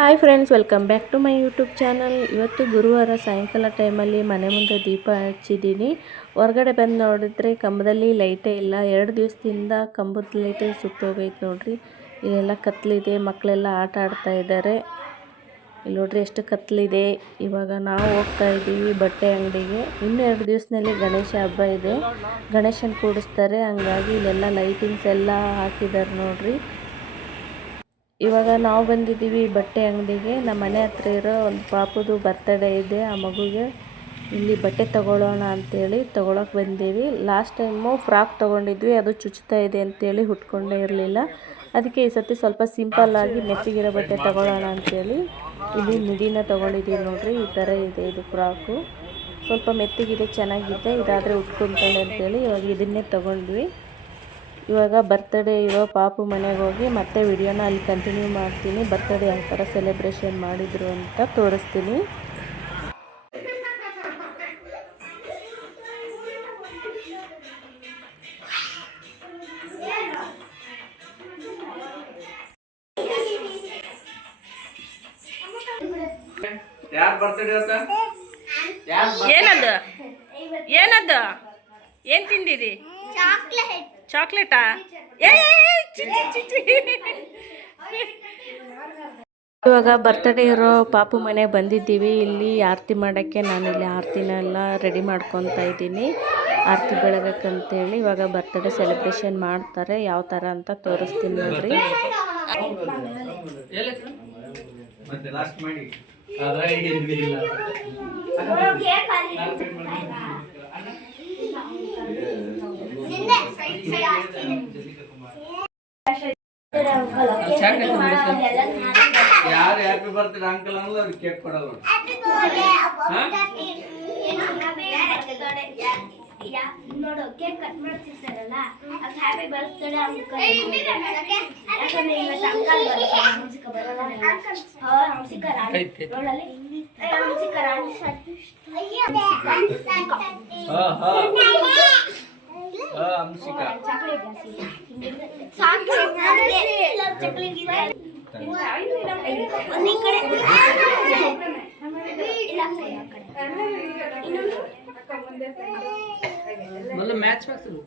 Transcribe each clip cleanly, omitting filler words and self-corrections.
Hi friends, welcome back to my YouTube channel. ಇವತ್ತು ಗುರುವಾರ ಸಾಯಂಕಾಲ ಟೈಮಲ್ಲಿ ಮನೆ ಮುಂದೆ ದೀಪ ಹಚ್ಚಿದ್ದೀನಿ. ಹೊರಗಡೆ ಬಂದು ನೋಡಿದ್ರೆ ಕಂಬದಲ್ಲಿ ಲೈಟೇ ಇಲ್ಲ. 2 ದಿವಸದಿಂದ ಕಂಬದ ಲೈಟೇ ಸುಟ್ಟೋಗೈತೆ ನೋಡ್ರಿ. ಇಲ್ಲೆಲ್ಲ ಕತ್ಲಿದೆ, ಮಕ್ಕಳೆಲ್ಲ ಆಟ ಆಡ್ತಾ ಇದ್ದಾರೆ. ಇಲ್ಲಿ ನೋಡ್ರಿ ಎಷ್ಟು ಕತ್ಲಿದೆ. ಇವಾಗ ನಾವು ಹೋಗ್ತಾ ಇದ್ದೀವಿ ಬಟ್ಟೆ ಅಂಗಡಿಗೆ. ಇನ್ನು 2 ದಿವಸದಲ್ಲಿ ಗಣೇಶ ಹಬ್ಬ ಇದೆ, ಗಣೇಶನ ಕೂಡಿಸ್ತಾರೆ. ಹಂಗಾಗಿ ಇಲ್ಲೆಲ್ಲ ಲೈಟಿಂಗ್ಸ್ ಎಲ್ಲ ಹಾಕಿದ್ದಾರೆ ನೋಡ್ರಿ. ಇವಾಗ ನಾವು ಬಂದಿದ್ದೀವಿ ಬಟ್ಟೆ ಅಂಗಡಿಗೆ. ನಮ್ಮ ಮನೆ ಹತ್ರ ಇರೋ ಒಂದು ಪಾಪುದು ಬರ್ತಡೇ ಇದೆ. ಆ ಮಗುಗೆ ಇಲ್ಲಿ ಬಟ್ಟೆ ತೊಗೊಳ್ಳೋಣ ಅಂಥೇಳಿ ತೊಗೊಳಕ್ಕೆ ಬಂದೀವಿ. ಲಾಸ್ಟ್ ಟೈಮು ಫ್ರಾಕ್ ತೊಗೊಂಡಿದ್ವಿ, ಅದು ಚುಚ್ತಾ ಇದೆ ಅಂಥೇಳಿ ಉಟ್ಕೊಂಡೇ ಇರಲಿಲ್ಲ. ಅದಕ್ಕೆ ಈ ಸತಿ ಸ್ವಲ್ಪ ಸಿಂಪಲ್ಲಾಗಿ ಮೆತ್ತಿಗಿರೋ ಬಟ್ಟೆ ತೊಗೊಳ್ಳೋಣ ಅಂಥೇಳಿ ಇಲ್ಲಿ ಮಿಡಿನ ತೊಗೊಂಡಿದ್ದೀವಿ ನೋಡ್ರಿ. ಈ ಥರ ಇದೆ ಇದು ಫ್ರಾಕು, ಸ್ವಲ್ಪ ಮೆತ್ತಿಗಿದೆ, ಚೆನ್ನಾಗಿದೆ. ಇದಾದರೆ ಉಟ್ಕೊತಾಳೆ ಅಂಥೇಳಿ ಇವಾಗ ಇದನ್ನೇ ತೊಗೊಂಡ್ವಿ. ಇವಾಗ ಬರ್ತಡೇ ಇರೋ ಪಾಪು ಮನೆಗೆ ಹೋಗಿ ಮತ್ತೆ ವಿಡಿಯೋನ ಅಲ್ಲಿ ಕಂಟಿನ್ಯೂ ಮಾಡ್ತೀನಿ. ಬರ್ತಡೇ ಯಾವ ಥರ ಸೆಲೆಬ್ರೇಷನ್ ಮಾಡಿದ್ರು ಅಂತ ತೋರಿಸ್ತೀನಿ. ಏನದು ಏನದು ಏನ್ ತಿಂದಿರಿ? ಚಾಕ್ಲೇಟಾ? ಇವಾಗ ಬರ್ತಡೇ ಇರೋ ಪಾಪು ಮನೆಗೆ ಬಂದಿದ್ದೀವಿ. ಇಲ್ಲಿ ಆರತಿ ಮಾಡೋಕ್ಕೆ ನಾನಿಲ್ಲಿ ಆರತಿನೆಲ್ಲ ರೆಡಿ ಮಾಡ್ಕೊತಾ ಇದ್ದೀನಿ, ಆರತಿ ಬೆಳಗಕ್ಕಂತೇಳಿ. ಇವಾಗ ಬರ್ತಡೇ ಸೆಲೆಬ್ರೇಷನ್ ಮಾಡ್ತಾರೆ, ಯಾವ ಥರ ಅಂತ ತೋರಿಸ್ತೀನಿ ನೋಡ್ರಿ. ಯಾರು ಹ್ಯಾಪಿ ಬರ್ತ್ಡೇ ಅಂಕಲ್ ಅಂದ್ರೆ ಅವ್ರಿಗೆ ಕೇಕ್ ಕೊಡೋದು. ನೋಡು ಕೇಕ್ ಕಟ್ ಮಾಡ್ತಿರ್ತಾರಲ್ಲ, ಅದು ಹ್ಯಾಪಿ ಬರ್ತ್ಡೇ ಅಂಕಲ್. ಯಾಕಂದ್ರೆ ಇವತ್ತು ಅಂಕಲ್ ಮ್ಯಾಚ್ ಮಾಡ್ತೀವಿ.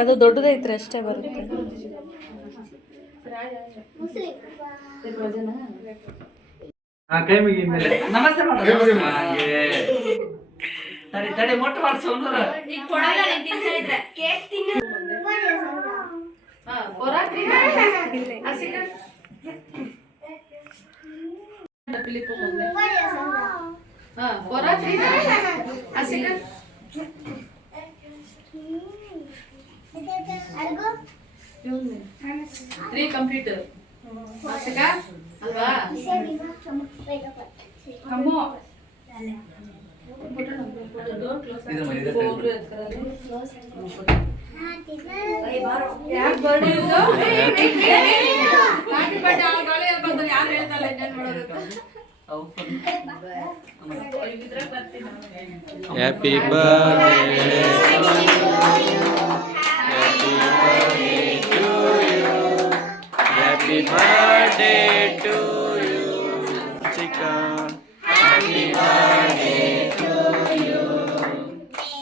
ಅದು ದೊಡ್ಡದೈತ್ರಿ, ಅಷ್ಟೇ ಬರುತ್ತೆ. ನಮಸ್ತೆ ತಡಿ ತಡಿ ಮೊಟ್ಟೆ ಮಾಡ್ಸೋ ಕಂಪ್ಯೂಟರ್ ಅಲ್ವಾ? Happy birthday, happy birthday to you, Chika. Happy birthday to you.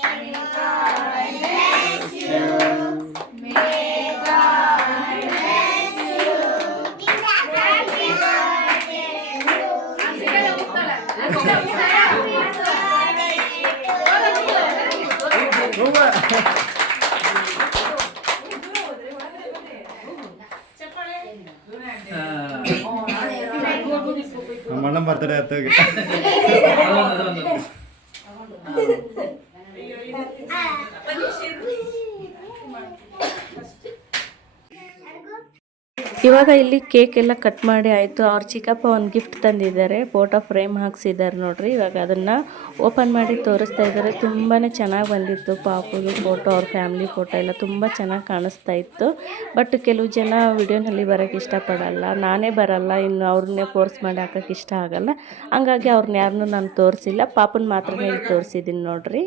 May God bless you. May God bless you. Happy ನಮ್ಮ ಬರ್ತಡೇ ಆಯ್ತು. ಇವಾಗ ಇಲ್ಲಿ ಕೇಕ್ ಎಲ್ಲ ಕಟ್ ಮಾಡಿ ಆಯಿತು. ಅವ್ರ ಚಿಕ್ಕಪ್ಪ ಒಂದು ಗಿಫ್ಟ್ ತಂದಿದ್ದಾರೆ, ಫೋಟೋ ಫ್ರೇಮ್ ಹಾಕ್ಸಿದ್ದಾರೆ ನೋಡ್ರಿ. ಇವಾಗ ಅದನ್ನು ಓಪನ್ ಮಾಡಿ ತೋರಿಸ್ತಾ ಇದ್ದಾರೆ. ತುಂಬಾ ಚೆನ್ನಾಗಿ ಬಂದಿತ್ತು ಪಾಪುದು ಫೋಟೋ, ಅವ್ರ ಫ್ಯಾಮಿಲಿ ಫೋಟೋ ಎಲ್ಲ ತುಂಬ ಚೆನ್ನಾಗಿ ಕಾಣಿಸ್ತಾ ಇತ್ತು. ಬಟ್ ಕೆಲವು ಜನ ವಿಡಿಯೋನಲ್ಲಿ ಬರೋಕ್ಕೆ ಇಷ್ಟಪಡಲ್ಲ, ನಾನೇ ಬರಲ್ಲ, ಇನ್ನು ಅವ್ರನ್ನೇ ಫೋರ್ಸ್ ಮಾಡಿ ಹಾಕೋಕ್ಕೆ ಇಷ್ಟ ಆಗಲ್ಲ. ಹಂಗಾಗಿ ಅವ್ರನ್ನ ಯಾರನ್ನೂ ನಾನು ತೋರಿಸಿಲ್ಲ, ಪಾಪನ ಮಾತ್ರ ಇಲ್ಲಿ ತೋರಿಸಿದ್ದೀನಿ ನೋಡ್ರಿ.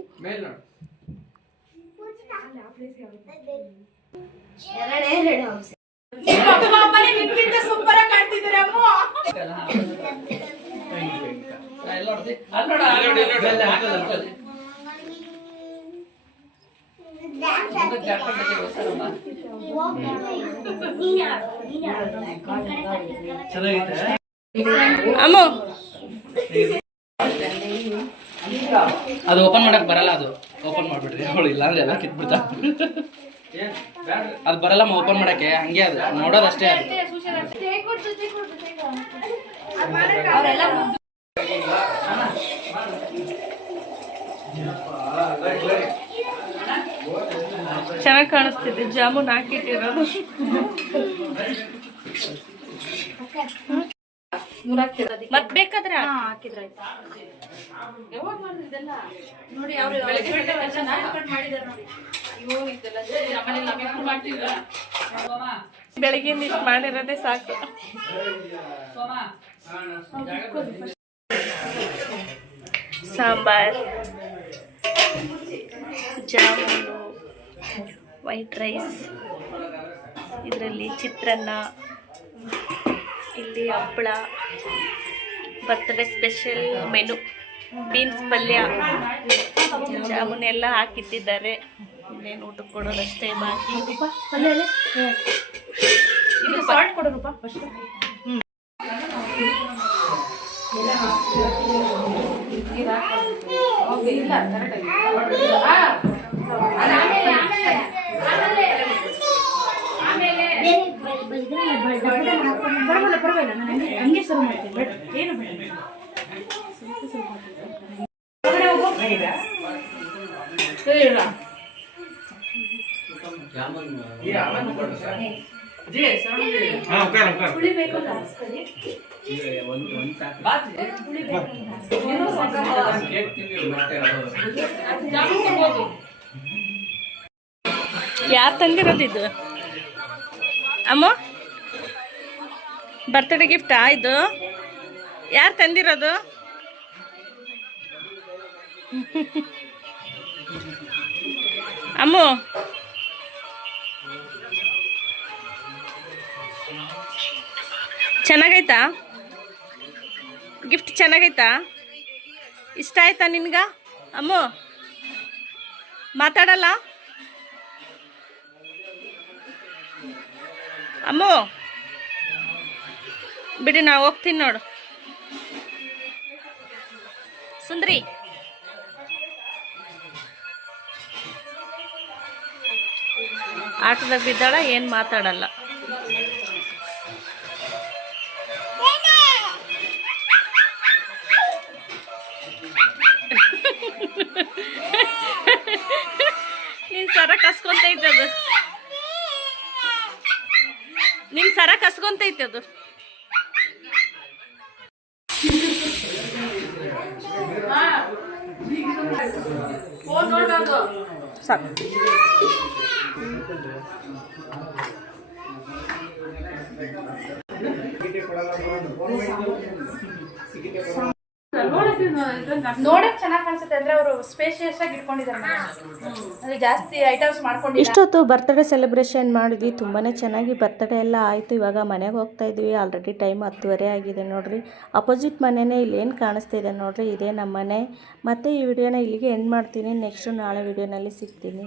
ಅಮ್ಮು ಅದು ಓಪನ್ ಮಾಡಕ್ ಬರಲ್ಲ, ಅದು ಓಪನ್ ಮಾಡ್ಬಿಡ್ರಿ ಅವಳು, ಇಲ್ಲ ಅಂದ್ರೆ ಎಲ್ಲ ಕಿತ್ಬಿಡ್ತಾ. ಅದು ಬರಲ್ಲಮ್ಮ ಓಪನ್ ಮಾಡಕ್ಕೆ, ಹಂಗೆ ಅದು ನೋಡೋದಷ್ಟೇ ಅದು. ಚೆನ್ನಾಗಿ ಕಾಣಿಸ್ತಿದೆ ಜಾಮೂನ್ ಹಾಕಿಟ್ಟಿರೋದು. ಮತ್ ಬೇಕಾದ್ರೆ ಹಾಕಿದ್ರೆ ನೋಡಿ. ಬೆಳಗಿಂದ ಇಷ್ಟು ಮಾಡಿರೋದೇ ಸಾಕು. ಸಾಂಬಾರ್, ಜಾಮೂನು, ವೈಟ್ ರೈಸ್, ಇದರಲ್ಲಿ ಚಿತ್ರಾನ್ನ, ಇಲ್ಲಿ ಹಪ್ಪಳ, ಬರ್ತ್ಡೇ ಸ್ಪೆಷಲ್ ಮೆನು, ಬೀನ್ಸ್ ಪಲ್ಯ, ಜಾಮೂನೆಲ್ಲ ಹಾಕಿಟ್ಟಿದ್ದಾರೆ. ಇನ್ನೇನು ಊಟಕ್ಕೆ ಕೊಡೋದಷ್ಟೇ ಬಾಕಿ. ಇದು ಸಾಲ್ಟ್ ಕೊಡೋರಪ್ಪ ಫಸ್ಟ್. ಹಂಗೆ ಸರ್ವ್ ಮಾಡ್ತೀನಿ, ಏನು ಬೇಡ. ಯಾರು ತಂದಿರೋದಿದ್ದು ಅಮ್ಮ? ಬರ್ತ್ಡೇ ಗಿಫ್ಟಾ ಇದು? ಯಾರು ತಂದಿರೋದು? ಅಮ್ಮು ಚೆನ್ನಾಗೈತಾ ಗಿಫ್ಟ್? ಚೆನ್ನಾಗೈತಾ? ಇಷ್ಟ ಆಯ್ತಾ ನಿನ್ಗ ಅಮ್ಮು? ಮಾತಾಡಲ್ಲ ಅಮ್ಮು? ಬಿಡಿ, ನಾ ಹೋಗ್ತೀನಿ ನೋಡು. ಸುಂದ್ರಿ ಆಟದಾಗ ಬಿದ್ದಾಳ, ಏನು ಮಾತಾಡಲ್ಲ. ನಿನ್ ಸರ ಕಸ್ಕೊಂತೈತದು, ನಿನ್ ಸರ ಕಸ್ಕೊಂತೈತದು. ಸಾಕು. ನೋಡಕ್ ಚೆನ್ನಾಗಿ ಕಾಣಿಸುತ್ತೆ ಅಂದ್ರೆ ಅವರು ಸ್ಪೇಷಿಯಸ್ ಆಗಿ ಇಟ್ಕೊಂಡಿದ್ದಾರೆ, ಅಂದ್ರೆ ಜಾಸ್ತಿ ಐಟಮ್ಸ್ ಮಾಡ್ಕೊಂಡಿದ್ದಾರೆ. ಇಷ್ಟೊತ್ತು ಬರ್ತ್ಡೇ ಸೆಲೆಬ್ರೇಷನ್ ಮಾಡಿದ್ವಿ, ತುಂಬಾ ಚೆನ್ನಾಗಿ ಬರ್ತ್ಡೇ ಎಲ್ಲ ಆಯಿತು. ಇವಾಗ ಮನೆಗೆ ಹೋಗ್ತಾ ಇದ್ವಿ. ಆಲ್ರೆಡಿ ಟೈಮ್ 10:30 ಆಗಿದೆ ನೋಡ್ರಿ. ಅಪೋಸಿಟ್ ಮನೆಯೇ ಇಲ್ಲಿ ಏನು ಕಾಣಿಸ್ತಿದೆ ನೋಡ್ರಿ, ಇದೇ ನಮ್ಮ ಮನೆ. ಮತ್ತು ಈ ವಿಡಿಯೋನ ಇಲ್ಲಿಗೆ ಎಂಡ್ ಮಾಡ್ತೀನಿ. ನೆಕ್ಸ್ಟು ನಾಳೆ ವಿಡಿಯೋನಲ್ಲಿ ಸಿಗ್ತೀನಿ.